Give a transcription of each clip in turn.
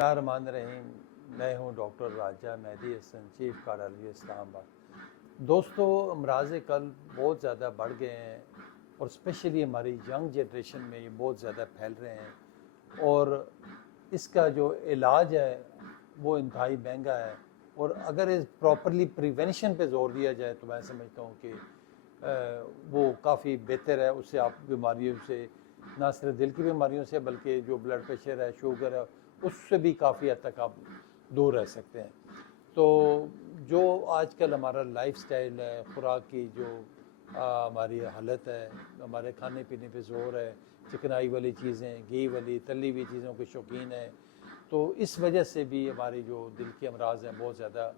الرحمن الرحیم. میں ہوں ڈاکٹر راجہ مہدی حسن, چیف کارڈیالوجسٹ اسلام آباد. دوستو, امراض قلب بہت زیادہ بڑھ گئے ہیں اور اسپیشلی ہماری ینگ جنریشن میں یہ بہت زیادہ پھیل رہے ہیں, اور اس کا جو علاج ہے وہ انتہائی مہنگا ہے. اور اگر اس پراپرلی پریونشن پہ زور دیا جائے تو میں سمجھتا ہوں کہ وہ کافی بہتر ہے. اس سے آپ بیماریوں سے, نہ صرف دل کی بیماریوں سے بلکہ جو بلڈ پریشر ہے, شوگر ہے, اس سے بھی کافی حد تک آپ دور رہ سکتے ہیں. تو جو آج کل ہمارا لائف سٹائل ہے, خوراک کی جو ہماری حالت ہے, ہمارے کھانے پینے پہ زور ہے, چکنائی والی چیزیں, گھی والی تلی ہوئی چیزوں کے شوقین ہیں, تو اس وجہ سے بھی ہماری جو دل کے امراض ہیں بہت زیادہ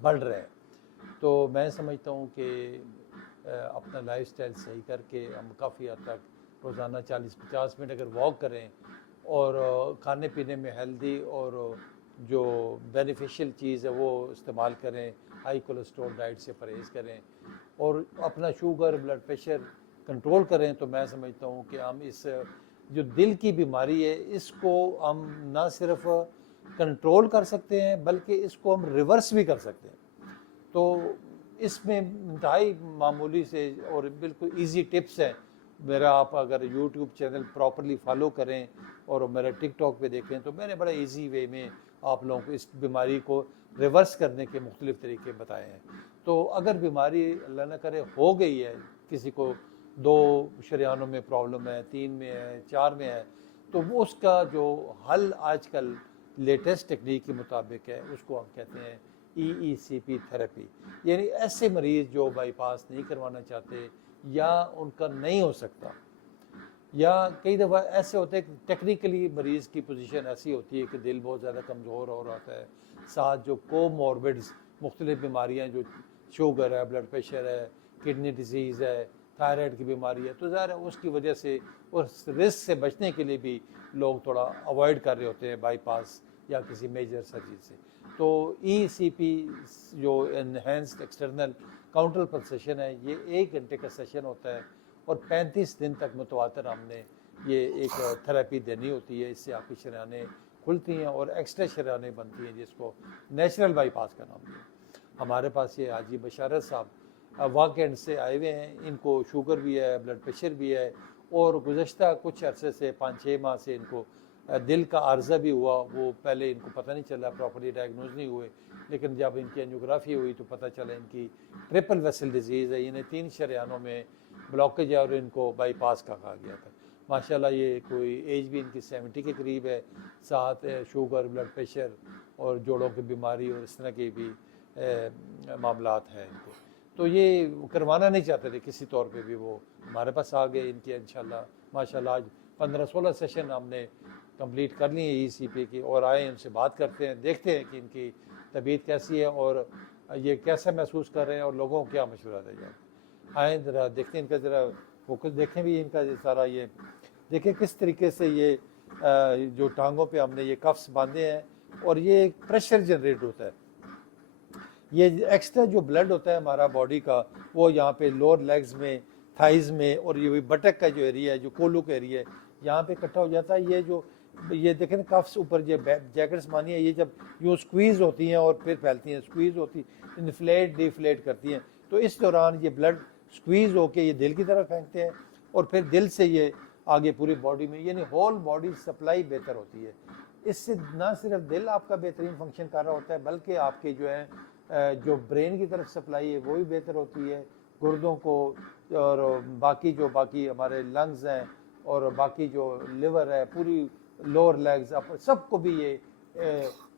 بڑھ رہے ہیں. تو میں سمجھتا ہوں کہ اپنا لائف سٹائل صحیح کر کے ہم کافی حد تک روزانہ 40-50 منٹ اگر واک کریں اور کھانے پینے میں ہیلدی اور جو بینیفیشل چیز ہے وہ استعمال کریں, ہائی کولیسٹرول ڈائٹ سے پرہیز کریں اور اپنا شوگر بلڈ پریشر کنٹرول کریں, تو میں سمجھتا ہوں کہ ہم اس جو دل کی بیماری ہے اس کو ہم نہ صرف کنٹرول کر سکتے ہیں بلکہ اس کو ہم ریورس بھی کر سکتے ہیں. تو اس میں انتہائی معمولی سے اور بالکل ایزی ٹپس ہیں. میرا آپ اگر یوٹیوب چینل پراپرلی فالو کریں اور میرا ٹک ٹاک پہ دیکھیں تو میں نے بڑا ایزی وے میں آپ لوگوں کو اس بیماری کو ریورس کرنے کے مختلف طریقے بتائے ہیں. تو اگر بیماری اللہ نہ کرے ہو گئی ہے, کسی کو 2 شریانوں میں پرابلم ہے, 3 میں ہے, 4 میں ہے, تو وہ اس کا جو حل آج کل لیٹسٹ ٹیکنیک کے مطابق ہے اس کو ہم کہتے ہیں EECP تھراپی. یعنی ایسے مریض جو بائی پاس نہیں کروانا چاہتے یا ان کا نہیں ہو سکتا, یا کئی دفعہ ایسے ہوتے ہیں کہ ٹیکنیکلی مریض کی پوزیشن ایسی ہوتی ہے کہ دل بہت زیادہ کمزور ہو رہا ہے, ساتھ جو کوموربڈز مختلف بیماریاں جو شوگر ہے, بلڈ پریشر ہے, کڈنی ڈیزیز ہے, تھائرائڈ کی بیماری ہے, تو ظاہر ہے اس کی وجہ سے اس رسک سے بچنے کے لیے بھی لوگ تھوڑا اوائڈ کر رہے ہوتے ہیں بائی پاس یا کسی میجر سرجری سے. تو ECP جو انہینسڈ ایکسٹرنل کاؤنٹر پلسیشن ہے, یہ 1 گھنٹے کا سیشن ہوتا ہے اور 35 دن تک متواتر ہم نے یہ ایک تھراپی دینی ہوتی ہے. اس سے آپ کی شریانیں کھلتی ہیں اور ایکسٹرا شریانیں بنتی ہیں جس کو نیچرل بائی پاس کا نام دیا. ہمارے پاس یہ حاجی بشارت صاحب واقعینڈ سے آئے ہوئے ہیں. ان کو شوگر بھی ہے, بلڈ پریشر بھی ہے, اور گزشتہ کچھ عرصے سے 5-6 ماہ سے ان کو دل کا عارضہ بھی ہوا. وہ پہلے ان کو پتہ نہیں چلا, پراپرلی ڈائگنوز نہیں ہوئے, لیکن جب ان کی انجیوگرافی ہوئی تو پتہ چلا ان کی ٹرپل ویسل ڈیزیز ہے, انہیں 3 شریانوں میں بلاکیج ہے اور ان کو بائی پاس کا کہا گیا تھا. ماشاءاللہ یہ کوئی ایج بھی ان کی 70 کے قریب ہے, ساتھ شوگر بلڈ پریشر اور جوڑوں کی بیماری اور اس طرح کے بھی معاملات ہیں ان کو. تو یہ کروانا نہیں چاہتے تھے کسی طور پہ بھی, وہ ہمارے پاس آ گئے. ان کی انشاءاللہ ماشاءاللہ آج 15-16 سیشن ہم نے کمپلیٹ کر لی ہیں ECP کی, اور آئے ان سے بات کرتے ہیں, دیکھتے ہیں کہ ان کی طبیعت کیسی ہے اور یہ کیسا محسوس کر رہے ہیں اور لوگوں کو کیا مشورہ دے جائے. آئیں ذرا دیکھتے ہیں ان کا, ذرا فوکس دیکھیں بھی ان کا سارا. یہ دیکھیں کس طریقے سے یہ جو ٹانگوں پہ ہم نے یہ کفس باندھے ہیں, اور یہ ایک پریشر جنریٹ ہوتا ہے. یہ ایکسٹرا جو بلڈ ہوتا ہے ہمارا باڈی کا, وہ یہاں پہ لوور لیگز میں, تھائز میں, اور یہ بٹک کا جو ایریا ہے, جو کولو کا ایریا ہے, یہاں پہ اکٹھا ہو جاتا ہے. یہ جو یہ دیکھیں کفس اوپر یہ جیکٹس مانی ہے, یہ جب یوں سکویز ہوتی ہیں اور پھر پھیلتی ہیں, سکویز ہوتی, انفلیٹ ڈیفلیٹ کرتی ہیں, تو اس دوران یہ بلڈ سکویز ہو کے یہ دل کی طرف پھینکتے ہیں, اور پھر دل سے یہ آگے پوری باڈی میں, یعنی ہول باڈی سپلائی بہتر ہوتی ہے. اس سے نہ صرف دل آپ کا بہترین فنکشن کر رہا ہوتا ہے بلکہ آپ کے جو ہے جو برین کی طرف سپلائی ہے وہ بھی بہتر ہوتی ہے, گردوں کو, اور باقی ہمارے لنگز ہیں, اور باقی جو لیور ہے, پوری لوور لیگز, سب کو بھی یہ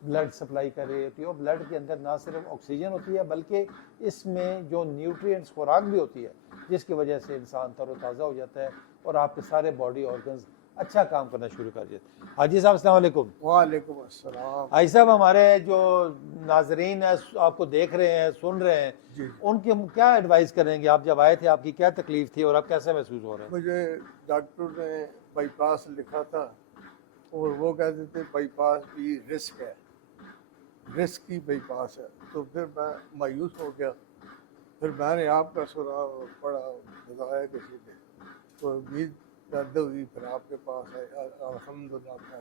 بلڈ سپلائی کر رہی ہوتی ہے. اور بلڈ کے اندر نہ صرف آکسیجن ہوتی ہے بلکہ اس میں جو نیوٹرینٹس خوراک بھی ہوتی ہے, جس کی وجہ سے انسان تر و تازہ ہو جاتا ہے اور آپ کے سارے باڈی آرگنز اچھا کام کرنا شروع کر دیتے ہیں. حاجی صاحب السلام علیکم. وعلیکم السلام. حاجی صاحب, ہمارے جو ناظرین ہیں آپ کو دیکھ رہے ہیں, سن رہے ہیں, جی, ان کے کیا ایڈوائز کریں گے؟ آپ جب آئے تھے آپ کی کیا تکلیف تھی اور اب کیسا محسوس ہو رہا ہے؟ مجھے ڈاکٹر نے بائی پاس لکھا تھا اور وہ کہتے تھے بائی پاس بھی رسک ہے, رسک کی بائی پاس ہے. تو پھر میں مایوس ہو گیا. پھر میں نے آپ کا سنا پڑھا, بتایا کسی نے, تو امید پیدا ہوئی, پھر آپ کے پاس ہے. الحمدللہ میں